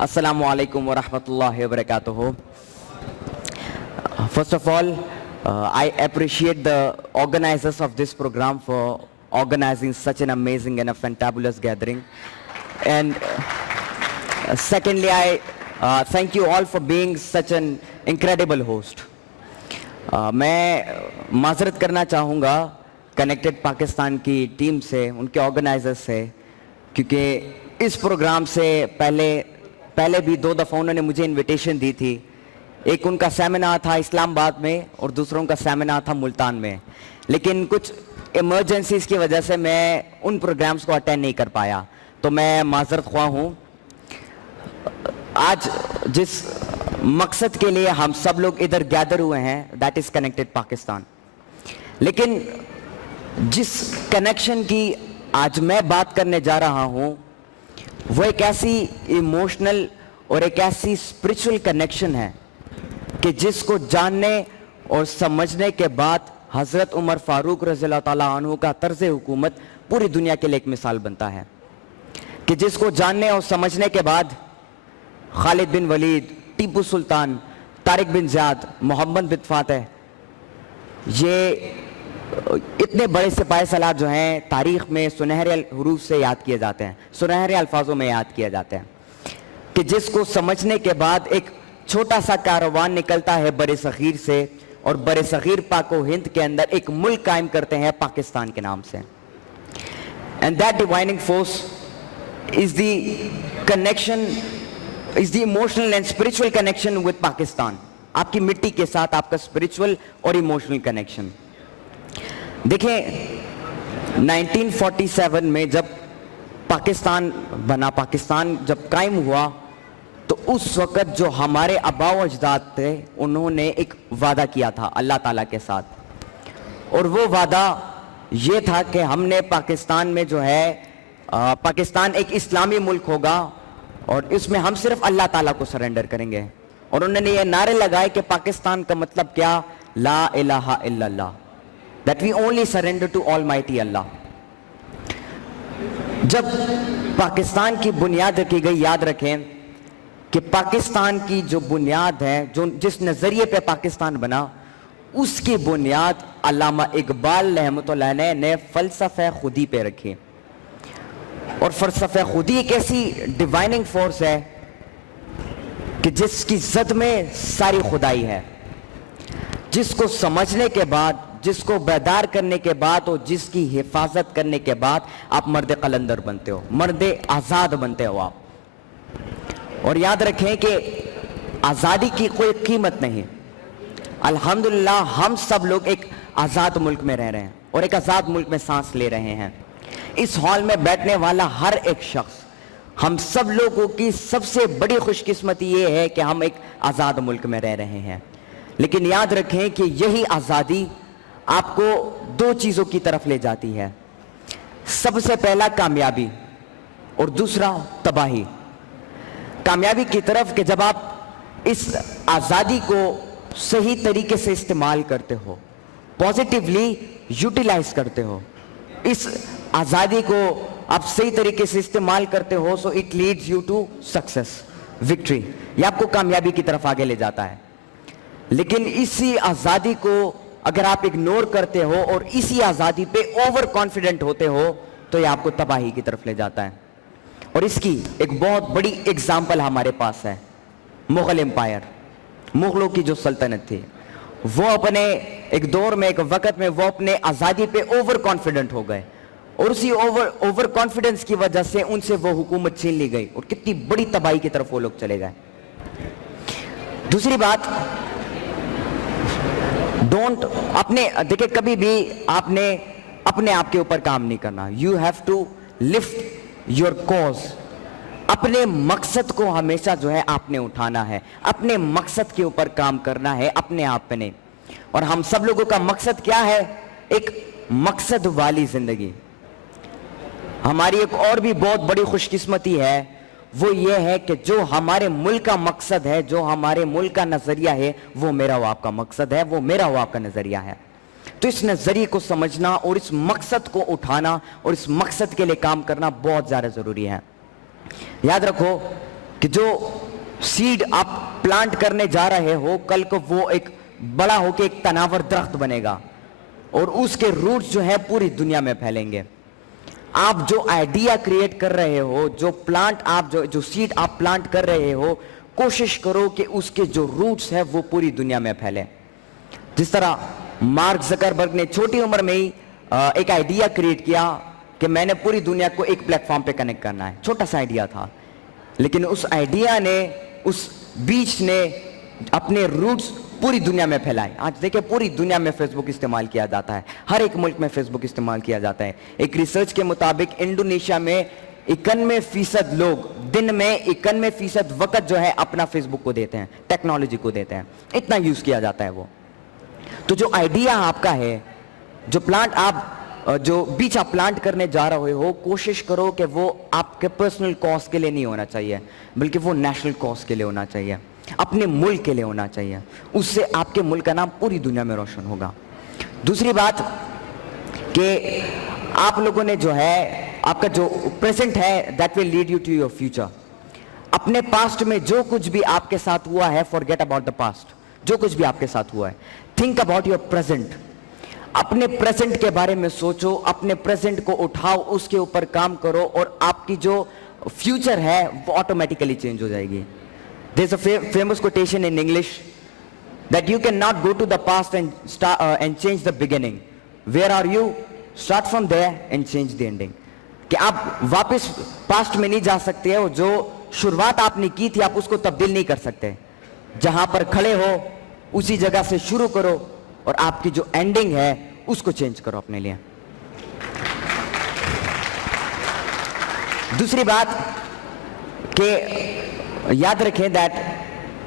Assalamu alaikum wa rahmatullahi wa barakatuhu. First of all, I appreciate the organizers of this program for organizing such an amazing and a fantabulous gathering. And secondly, I thank you all for being such an incredible host. मैं माजरत करना चाहूँगा connected Pakistan की team से, उनके organisers से, क्योंकि इस प्रोग्राम से पहले भी 2 दफ़ा उन्होंने मुझे इनविटेशन दी थी. एक उनका सेमिनार था इस्लामाबाद में और दूसरा उनका सेमिनार था मुल्तान में, लेकिन कुछ इमरजेंसीज की वजह से मैं उन प्रोग्राम्स को अटेंड नहीं कर पाया, तो मैं माजरत ख्वाह हूँ. आज जिस मकसद के लिए हम सब लोग इधर गैदर हुए हैं, दैट इज़ कनेक्टेड पाकिस्तान, लेकिन जिस कनेक्शन की आज मैं बात करने जा रहा हूँ वो एक ऐसी इमोशनल और एक ऐसी स्पिरिचुअल कनेक्शन है कि जिसको जानने और समझने के बाद हज़रत उमर फ़ारूक रज़ियल्लाहु ताला अन्हु का तर्ज़ हुकूमत पूरी दुनिया के लिए एक मिसाल बनता है, कि जिसको जानने और समझने के बाद खालिद बिन वलीद, टीपू सुल्तान, तारिक बिन ज़ियाद, मोहम्मद बिन फ़ातिह, ये इतने बड़े सिपाही सलार जो हैं तारीख़ में सुनहरे हरूफ से याद किए जाते हैं, सुनहरे अल्फाजों में याद किए जाते हैं, कि जिसको समझने के बाद एक छोटा सा कारवान निकलता है बड़े सग़ीर से, और बड़े सग़ीर पाको हिंद के अंदर एक मुल्क कायम करते हैं पाकिस्तान के नाम से. And that divining force is the connection, is the emotional and spiritual connection with Pakistan. आपकी मिट्टी के साथ आपका स्पिरिचुअल और इमोशनल कनेक्शन. देखें, 1947 में जब पाकिस्तान बना, पाकिस्तान जब कायम हुआ, तो उस वक़्त जो हमारे आबा व अजदाद थे उन्होंने एक वादा किया था अल्लाह ताला के साथ, और वो वादा ये था कि हमने पाकिस्तान में जो है पाकिस्तान एक इस्लामी मुल्क होगा और इसमें हम सिर्फ अल्लाह ताला को सरेंडर करेंगे. और उन्होंने ये नारे लगाए कि पाकिस्तान का मतलब क्या, ला इलाहा इल्लल्लाह, that we only surrender to Almighty Allah. जब पाकिस्तान की बुनियाद रखी गई, याद रखें कि पाकिस्तान की जो बुनियाद है, जो जिस नज़रिए पे पाकिस्तान बना, उसकी बुनियाद अल्लामा इकबाल रहमतुल्लाह ने फ़लसफ़े खुदी पे रखी. और फ़लसफ़े खुदी एक ऐसी डिवाइनिंग फोर्स है कि जिसकी ज़द में सारी खुदाई है, जिसको समझने के बाद, जिसको बेदार करने के बाद और जिसकी हिफाजत करने के बाद आप मर्द कलंदर बनते हो, मर्द आज़ाद बनते हो आप. और याद रखें कि आज़ादी की कोई कीमत नहीं. अल्हम्दुलिल्लाह हम सब लोग एक आज़ाद मुल्क में रह रहे हैं और एक आज़ाद मुल्क में सांस ले रहे हैं. इस हॉल में बैठने वाला हर एक शख्स, हम सब लोगों की सबसे बड़ी खुशकिस्मती ये है कि हम एक आज़ाद मुल्क में रह रहे हैं. लेकिन याद रखें कि यही आज़ादी आपको 2 चीज़ों की तरफ ले जाती है. सबसे पहला कामयाबी और दूसरा तबाही. कामयाबी की तरफ कि जब आप इस आज़ादी को सही तरीके से इस्तेमाल करते हो, पॉजिटिवली यूटिलाइज करते हो, इस आज़ादी को आप सही तरीके से इस्तेमाल करते हो, so it leads you to success, victory. ये आपको कामयाबी की तरफ आगे ले जाता है. लेकिन इसी आज़ादी को अगर आप इग्नोर करते हो और इसी आज़ादी पे ओवर कॉन्फिडेंट होते हो, तो ये आपको तबाही की तरफ ले जाता है. और इसकी एक बहुत बड़ी एग्जाम्पल हमारे पास है, मुग़ल एम्पायर, मुग़लों की जो सल्तनत थी. वो अपने एक दौर में, एक वक़्त में वो अपने आज़ादी पे ओवर कॉन्फिडेंट हो गए, और उसी ओवर कॉन्फिडेंस की वजह से उनसे वो हुकूमत छीन ली गई और कितनी बड़ी तबाही की तरफ वो लोग चले गए. दूसरी बात, देखिए, कभी भी आपने अपने आप के ऊपर काम नहीं करना. You have to lift your cause. अपने मकसद को हमेशा जो है आपने उठाना है, अपने मकसद के ऊपर काम करना है, अपने आप पे नहीं. और हम सब लोगों का मकसद क्या है? एक मकसद वाली जिंदगी. हमारी एक और भी बहुत बड़ी खुशकिस्मती है, वो ये है कि जो हमारे मुल्क का मकसद है, जो हमारे मुल्क का नज़रिया है, वो मेरा वो आपका मकसद है, वो मेरा वो आपका नज़रिया है. तो इस नज़रिए को समझना और इस मकसद को उठाना और इस मकसद के लिए काम करना बहुत ज़्यादा ज़रूरी है. याद रखो कि जो सीड आप प्लांट करने जा रहे हो कल को वो एक बड़ा होकर एक तनावर दरख्त बनेगा और उसके रूट्स जो है पूरी दुनिया में फैलेंगे। आप जो आइडिया क्रिएट कर रहे हो, जो प्लांट आप जो सीड आप प्लांट कर रहे हो, कोशिश करो कि उसके जो रूट्स है वो पूरी दुनिया में फैले। जिस तरह मार्क ज़करबर्ग ने छोटी उम्र में ही एक आइडिया क्रिएट किया कि मैंने पूरी दुनिया को एक प्लेटफॉर्म पे कनेक्ट करना है। छोटा सा आइडिया था, लेकिन उस आइडिया ने, उस बीज ने अपने रूट्स पूरी दुनिया में फैलाए। आज देखिए पूरी दुनिया में फेसबुक इस्तेमाल किया जाता है, हर एक मुल्क में फेसबुक इस्तेमाल किया जाता है। एक रिसर्च के मुताबिक इंडोनेशिया में 91% लोग दिन में 91% वक्त जो है अपना फेसबुक को देते हैं, टेक्नोलॉजी को देते हैं, इतना यूज किया जाता है वो। तो जो आइडिया आपका है, जो प्लांट आप जो बीज आप प्लांट करने जा रहे हो, कोशिश करो कि वो आपके पर्सनल कॉज के लिए नहीं होना चाहिए, बल्कि वो नेशनल कॉज के लिए होना चाहिए, अपने मुल्क के लिए होना चाहिए। उससे आपके मुल्क का नाम पूरी दुनिया में रोशन होगा। दूसरी बात कि आप लोगों ने जो है, आपका जो प्रेजेंट है that will lead you to your future. अपने पास्ट में जो कुछ भी आपके साथ हुआ है, फॉरगेट अबाउट द पास्ट। जो कुछ भी आपके साथ हुआ है, थिंक अबाउट योर प्रेजेंट। अपने प्रेजेंट के बारे में सोचो, अपने प्रेजेंट को उठाओ, उसके ऊपर काम करो और आपकी जो फ्यूचर है वो ऑटोमेटिकली चेंज हो जाएगी। There's a famous quotation in English that you cannot go to the past and change the beginning. Where are you? Start from there and change the ending. कि आप वापस पास्ट में नहीं जा सकते हो, जो शुरुआत आपने की थी आप उसको तब्दील नहीं कर सकते। जहां पर खड़े हो उसी जगह से शुरू करो और आपकी जो एंडिंग है उसको चेंज करो अपने लिए। दूसरी बात कि याद रखें that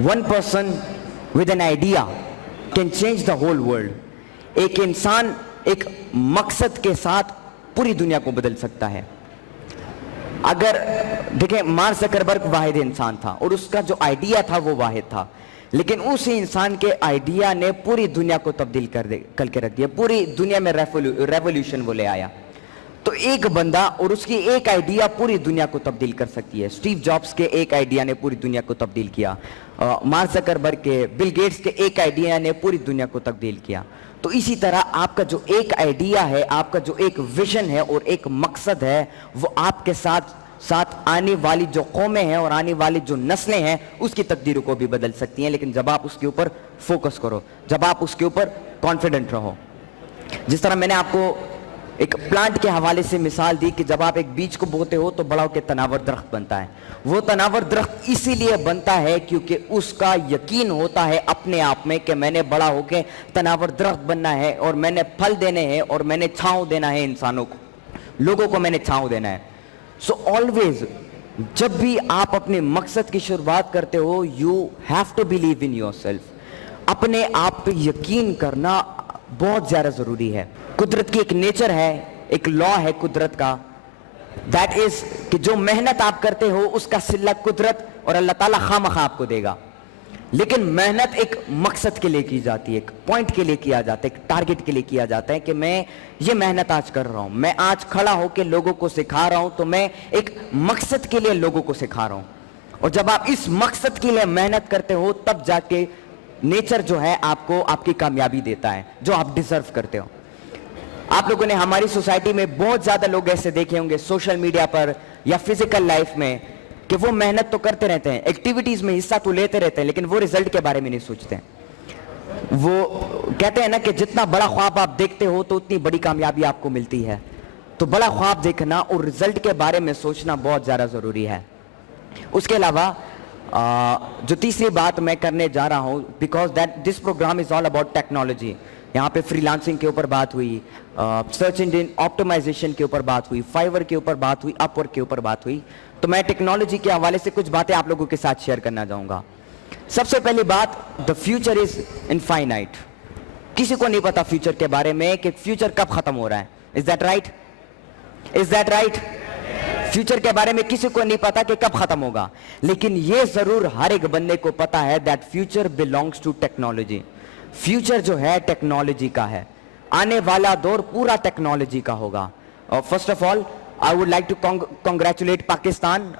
one person with an idea can change the whole world. एक इंसान एक मकसद के साथ पूरी दुनिया को बदल सकता है। अगर देखें, मार्क ज़करबर्ग वाहिद इंसान था और उसका जो आइडिया था वो वाहिद था, लेकिन उसी इंसान के आइडिया ने पूरी दुनिया को तब्दील करके रख दिया। पूरी दुनिया में रेवोल्यूशन वो ले आया। तो एक बंदा और उसकी एक आइडिया पूरी दुनिया को तब्दील कर सकती है। स्टीव जॉब्स के एक आइडिया ने पूरी दुनिया को तब्दील किया, मार्क ज़करबर्ग के, बिल गेट्स के एक आइडिया ने पूरी दुनिया को तब्दील किया। तो इसी तरह आपका जो एक आइडिया है, आपका जो एक विजन है और एक मकसद है, वो आपके साथ आने वाली जो कौमें हैं और आने वाली जो नस्लें हैं उसकी तकदीरों को भी बदल सकती हैं, लेकिन जब आप उसके ऊपर फोकस करो, जब आप उसके ऊपर कॉन्फिडेंट रहो। जिस तरह मैंने आपको एक प्लांट के हवाले से मिसाल दी कि जब आप एक बीज को बोते हो तो बड़ा होकर तनावर दरख्त बनता है। वो तनावर दरख्त इसीलिए बनता है क्योंकि उसका यकीन होता है अपने आप में कि मैंने बड़ा होकर तनावर दरख्त बनना है और मैंने फल देने हैं और मैंने छांव देना है, इंसानों को, लोगों को मैंने छांव देना है। सो ऑलवेज जब भी आप अपने मकसद की शुरुआत करते हो, you have to believe in yourself. अपने आप पे यकीन करना बहुत ज्यादा जरूरी है। कुदरत की एक नेचर है, एक लॉ है कुदरत का, दैट इज कि जो मेहनत आप करते हो उसका सिला कुदरत और अल्लाह ताला खामखा आपको देगा। लेकिन मेहनत एक मकसद के लिए की जाती है, एक पॉइंट के लिए किया जाता है, एक टारगेट के लिए किया जाता है कि मैं ये मेहनत आज कर रहा हूं, मैं आज खड़ा होकर लोगों को सिखा रहा हूं, तो मैं एक मकसद के लिए लोगों को सिखा रहा हूं। और जब आप इस मकसद के लिए मेहनत करते हो तब जाके नेचर जो है आपको आपकी कामयाबी देता है जो आप डिजर्व करते हो। आप लोगों ने हमारी सोसाइटी में बहुत ज्यादा लोग ऐसे देखे होंगे सोशल मीडिया पर या फिजिकल लाइफ में कि वो मेहनत तो करते रहते हैं, एक्टिविटीज में हिस्सा तो लेते रहते हैं, लेकिन वो रिजल्ट के बारे में नहीं सोचते। वो कहते हैं ना कि जितना बड़ा ख्वाब आप देखते हो तो उतनी बड़ी कामयाबी आपको मिलती है। तो बड़ा ख्वाब देखना और रिजल्ट के बारे में सोचना बहुत ज्यादा जरूरी है। उसके अलावा जो तीसरी बात मैं करने जा रहा हूं, because that this program is all about technology. यहाँ पे फ्रीलांसिंग के ऊपर बात हुई, सर्च इंजन ऑप्टिमाइजेशन के ऊपर बात हुई, फाइवर के ऊपर बात हुई, अपवर्क के ऊपर बात हुई। तो मैं टेक्नोलॉजी के हवाले से कुछ बातें आप लोगों के साथ शेयर करना चाहूंगा। सबसे पहली बात, द फ्यूचर इज इनफाइनाइट। किसी को नहीं पता फ्यूचर के बारे में कि फ्यूचर कब खत्म हो रहा है। Is that right? Is that right? Future के बारे में किसी को नहीं पता कि कब खत्म होगा, लेकिन यह जरूर हर एक बंदे को पता है that future belongs to technology. Future जो है टेक्नोलॉजी का है, आने वाला दौर पूरा टेक्नोलॉजी का होगा। और first of all I would like to congratulate Pakistan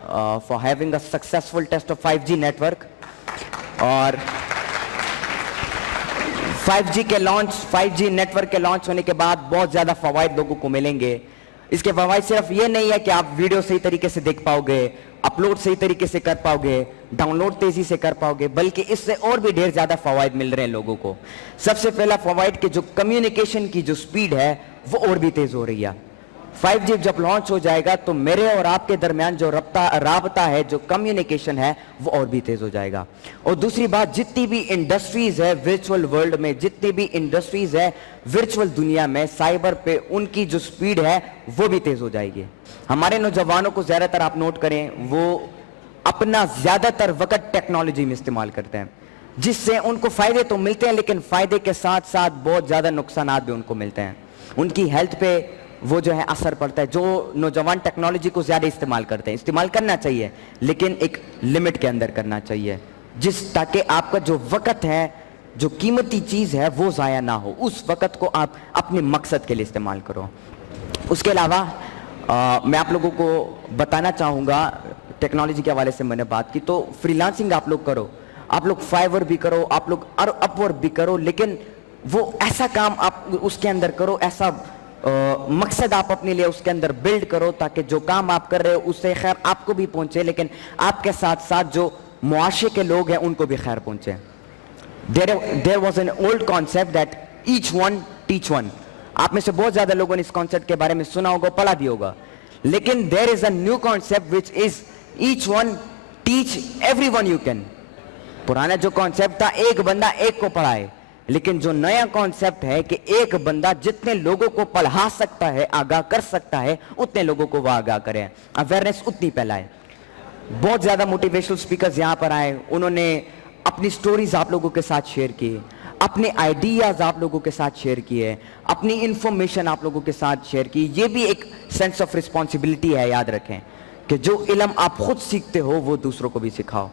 for having a successful test of 5G network. और 5G नेटवर्क के लॉन्च होने के बाद बहुत ज़्यादा फ़वाइद लोगों को मिलेंगे. इसके फ़वाइद सिर्फ ये नहीं है कि आप वीडियो सही तरीके से देख पाओगे, अपलोड सही तरीके से कर पाओगे, डाउनलोड तेज़ी से कर पाओगे, बल्कि इससे और भी ढेर ज़्यादा फ़वाइद मिल रहे हैं लोगों को. सबसे पहला फ़वाइद कि जो कम्युनिकेशन की जो स्पीड है वो और भी तेज़ हो रही है. 5G जब लॉन्च हो जाएगा तो मेरे और आपके दरमियान जो राबता है, जो कम्युनिकेशन है, वो और भी तेज हो जाएगा. और दूसरी बात, जितनी भी इंडस्ट्रीज है वर्चुअल वर्ल्ड में, जितनी भी इंडस्ट्रीज है वर्चुअल दुनिया में, साइबर पे उनकी जो स्पीड है वो भी तेज हो जाएगी. हमारे नौजवानों को ज्यादातर आप नोट करें, वो अपना ज्यादातर वक्त टेक्नोलॉजी में इस्तेमाल करते हैं, जिससे उनको फायदे तो मिलते हैं, लेकिन फायदे के साथ साथ बहुत ज्यादा नुकसान भी उनको मिलते हैं. उनकी हेल्थ पे वो जो है असर पड़ता है. जो नौजवान टेक्नोलॉजी को ज्यादा इस्तेमाल करते हैं, इस्तेमाल करना चाहिए लेकिन एक लिमिट के अंदर करना चाहिए, ताकि आपका जो वक्त है, जो कीमती चीज है, वो जाया ना हो. उस वक्त को आप अपने मकसद के लिए इस्तेमाल करो. उसके अलावा मैं आप लोगों को बताना चाहूंगा, टेक्नोलॉजी के हवाले से मैंने बात की, तो फ्रीलांसिंग आप लोग करो, आप लोग फाइवर भी करो, आप लोग अपवर्क भी करो, लेकिन वो ऐसा काम आप उसके अंदर करो, ऐसा मकसद आप अपने लिए उसके अंदर बिल्ड करो, ताकि जो काम आप कर रहे हो उससे खैर आपको भी पहुंचे, लेकिन आपके साथ साथ जो मुआशरे के लोग हैं उनको भी खैर पहुंचे. There was an old concept that each one teach one. आप में से बहुत ज्यादा लोगों ने इस कॉन्सेप्ट के बारे में सुना होगा, पढ़ा भी होगा, लेकिन there is a new concept which is each one teach everyone you can. पुराना जो कॉन्सेप्ट था, एक बंदा एक को पढ़ाए, लेकिन जो नया कॉन्सेप्ट है कि एक बंदा जितने लोगों को पढ़ा सकता है, आगाह कर सकता है, उतने लोगों को वह आगाह करे, अवेयरनेस उतनी फैलाए. बहुत ज्यादा मोटिवेशनल स्पीकर्स यहां पर आए, उन्होंने अपनी स्टोरीज आप लोगों के साथ शेयर की, अपने आइडियाज आप लोगों के साथ शेयर किए, अपनी इंफॉर्मेशन आप लोगों के साथ शेयर की. ये भी एक सेंस ऑफ रिस्पॉन्सिबिलिटी है. याद रखें कि जो इल्म आप खुद सीखते हो वो दूसरों को भी सिखाओ.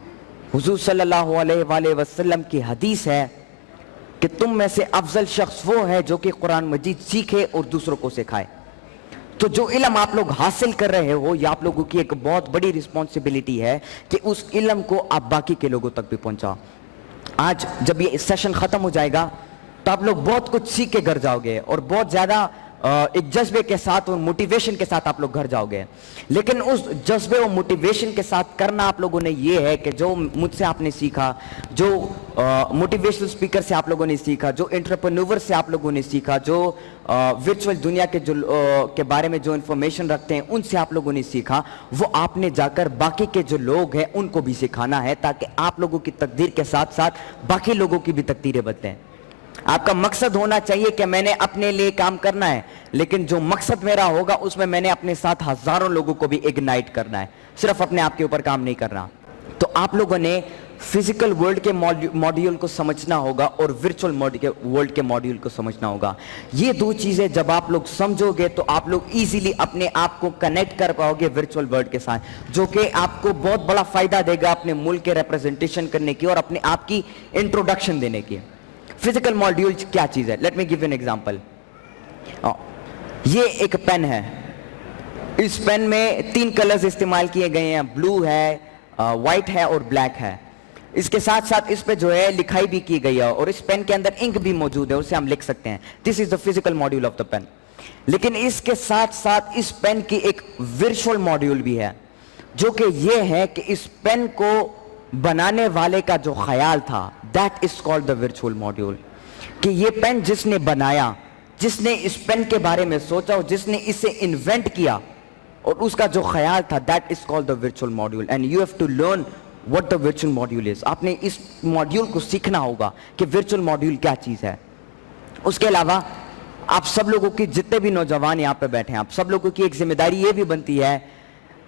हुजूर सल्लल्लाहु अलैहि वसल्लम की हदीस है कि तुम में से अफजल शख्स वो है जो कि कुरान मजीद सीखे और दूसरों को सिखाए. तो जो इल्म आप लोग हासिल कर रहे हो, ये आप लोगों की एक बहुत बड़ी रिस्पॉन्सिबिलिटी है कि उस इल्म को आप बाकी के लोगों तक भी पहुंचाओ. आज जब ये सेशन खत्म हो जाएगा तो आप लोग बहुत कुछ सीख के घर जाओगे और बहुत ज्यादा एक जज्बे के साथ और मोटिवेशन के साथ आप लोग घर जाओगे. लेकिन उस जज्बे और मोटिवेशन के साथ करना आप लोगों ने ये है कि जो मुझसे आपने सीखा, जो मोटिवेशनल स्पीकर से आप लोगों ने सीखा, जो एंटरप्रेन्योर से आप लोगों ने सीखा, जो वर्चुअल दुनिया के जो के बारे में जो इन्फॉर्मेशन रखते हैं उनसे आप लोगों ने सीखा, वो आपने जाकर बाकी के जो लोग हैं उनको भी सिखाना है, ताकि आप लोगों की तकदीर के साथ साथ बाकी लोगों की भी तकदीरें बदलें. आपका मकसद होना चाहिए कि मैंने अपने लिए काम करना है, लेकिन जो मकसद मेरा होगा उसमें मैंने अपने साथ हजारों लोगों को भी इग्नाइट करना है, सिर्फ अपने आप के ऊपर काम नहीं करना. तो आप लोगों ने फिजिकल वर्ल्ड के मॉड्यूल को समझना होगा और वर्चुअल वर्ल्ड के मॉड्यूल को समझना होगा. ये दो चीजें जब आप लोग समझोगे तो आप लोग इजीली अपने आप को कनेक्ट कर पाओगे वर्चुअल वर्ल्ड के साथ, जो कि आपको बहुत बड़ा फायदा देगा अपने मुल्क के रिप्रेजेंटेशन करने की और अपने आप की इंट्रोडक्शन देने की. फिजिकल मॉड्यूल क्या चीज है? Let me give an example. ये एक पेन है, इस पेन में 3 कलर्स इस्तेमाल किए गए हैं, ब्लू है, व्हाइट है और ब्लैक है. इसके साथ साथ इस पे जो है लिखाई भी की गई है और इस पेन के अंदर इंक भी मौजूद है, उससे हम लिख सकते हैं. This is the physical module of the pen. लेकिन इसके साथ साथ इस पेन की एक वर्चुअल मॉड्यूल भी है, जो कि ये है कि इस पेन को बनाने वाले का जो ख्याल था, that is called the virtual module. कि ये पेन जिसने बनाया, जिसने इस पेन के बारे में सोचा और जिसने इसे इन्वेंट किया और उसका जो ख्याल था, that is called the virtual module. And you have to learn what the virtual module is. आपने इस मॉड्यूल को सीखना होगा कि वर्चुअल मॉड्यूल क्या चीज है. उसके अलावा आप सब लोगों की, जितने भी नौजवान यहाँ पे बैठे हैं, आप सब लोगों की एक जिम्मेदारी ये भी बनती है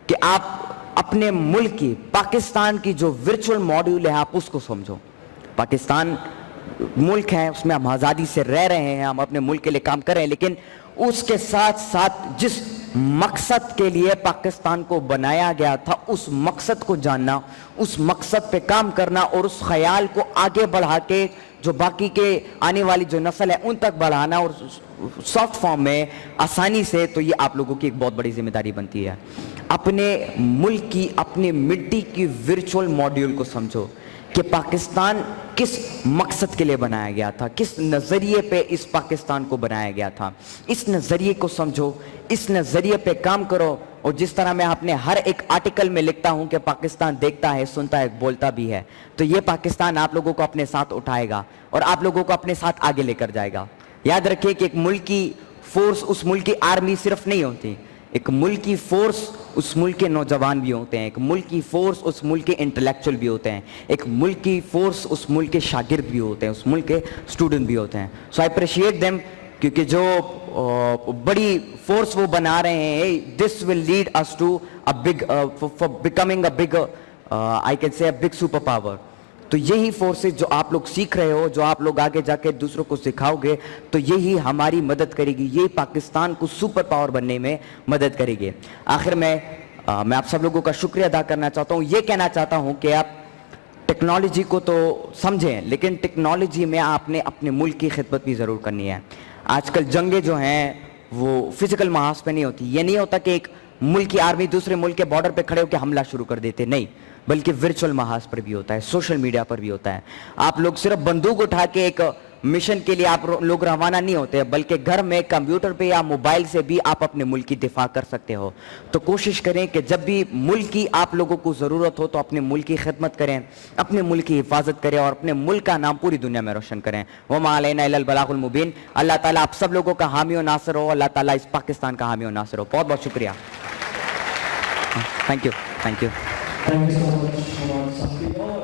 कि आप अपने मुल्क की, पाकिस्तान की जो वर्चुअल मॉड्यूल है, आप उसको समझो. पाकिस्तान मुल्क है, उसमें हम आज़ादी से रह रहे हैं, हम अपने मुल्क के लिए काम कर रहे हैं, लेकिन उसके साथ साथ जिस मकसद के लिए पाकिस्तान को बनाया गया था, उस मकसद को जानना, उस मकसद पे काम करना और उस ख्याल को आगे बढ़ा के जो बाकी के आने वाली जो नस्ल है उन तक बढ़ाना और सॉफ्ट फॉर्म में आसानी से, तो ये आप लोगों की एक बहुत बड़ी जिम्मेदारी बनती है। अपने मुल्क की, अपने मिट्टी की वर्चुअल मॉड्यूल को समझो कि पाकिस्तान किस मकसद के लिए बनाया गया था, किस नज़रिए पे इस पाकिस्तान को बनाया गया था। इस नज़रिए को समझो, इस नज़रिए पे काम करो। और जिस तरह मैं अपने हर एक आर्टिकल में लिखता हूं कि पाकिस्तान देखता है, सुनता है, बोलता भी है, तो ये पाकिस्तान आप लोगों को अपने साथ उठाएगा और आप लोगों को अपने साथ आगे लेकर जाएगा। याद रखिए कि एक मुल्क की फोर्स, उस मुल्क की आर्मी सिर्फ नहीं होती, एक मुल्क की फोर्स उस मुल्क के नौजवान भी होते हैं, एक मुल्क की फोर्स उस मुल्क के इंटेलेक्चुअल भी होते हैं, एक मुल्क की फोर्स उस मुल्क के शागिर्द भी होते हैं, उस मुल्क के स्टूडेंट भी होते हैं। सो आई अप्रिशिएट देम, क्योंकि जो बड़ी फोर्स वो बना रहे हैं, this will lead us to a big, for becoming a big, I can say a big super power. तो यही फोर्सेस जो आप लोग सीख रहे हो, जो आप लोग आगे जाके दूसरों को सिखाओगे, तो यही हमारी मदद करेगी, यही पाकिस्तान को सुपर पावर बनने में मदद करेगी। आखिर में मैं आप सब लोगों का शुक्रिया अदा करना चाहता हूँ। ये कहना चाहता हूँ कि आप टेक्नोलॉजी को तो समझें, लेकिन टेक्नोलॉजी में आपने अपने मुल्क की खिदमत भी ज़रूर करनी है। आजकल जंगें जो हैं वो फिजिकल महाज पे नहीं होती। ये नहीं होता कि एक मुल्क की आर्मी दूसरे मुल्क के बॉर्डर पे खड़े होकर हमला शुरू कर देते, नहीं, बल्कि वर्चुअल महाज पर भी होता है, सोशल मीडिया पर भी होता है। आप लोग सिर्फ बंदूक उठा के एक मिशन के लिए आप लोग रवाना नहीं होते, बल्कि घर में कंप्यूटर पे या मोबाइल से भी आप अपने मुल्क की दिफा कर सकते हो। तो कोशिश करें कि जब भी मुल्क की आप लोगों को ज़रूरत हो तो अपने मुल्क की खिदमत करें, अपने मुल्क की हिफाजत करें और अपने मुल्क का नाम पूरी दुनिया में रोशन करें। वमा अलैना इल्लल बलागुल मुबीन। अल्लाह ताला आप सब लोगों का हामी और नासिर हो, अल्लाह ताला इस पाकिस्तान का हामी और नासिर हो। बहुत बहुत शुक्रिया। Thank you, thank you. Thank you so much, Safi.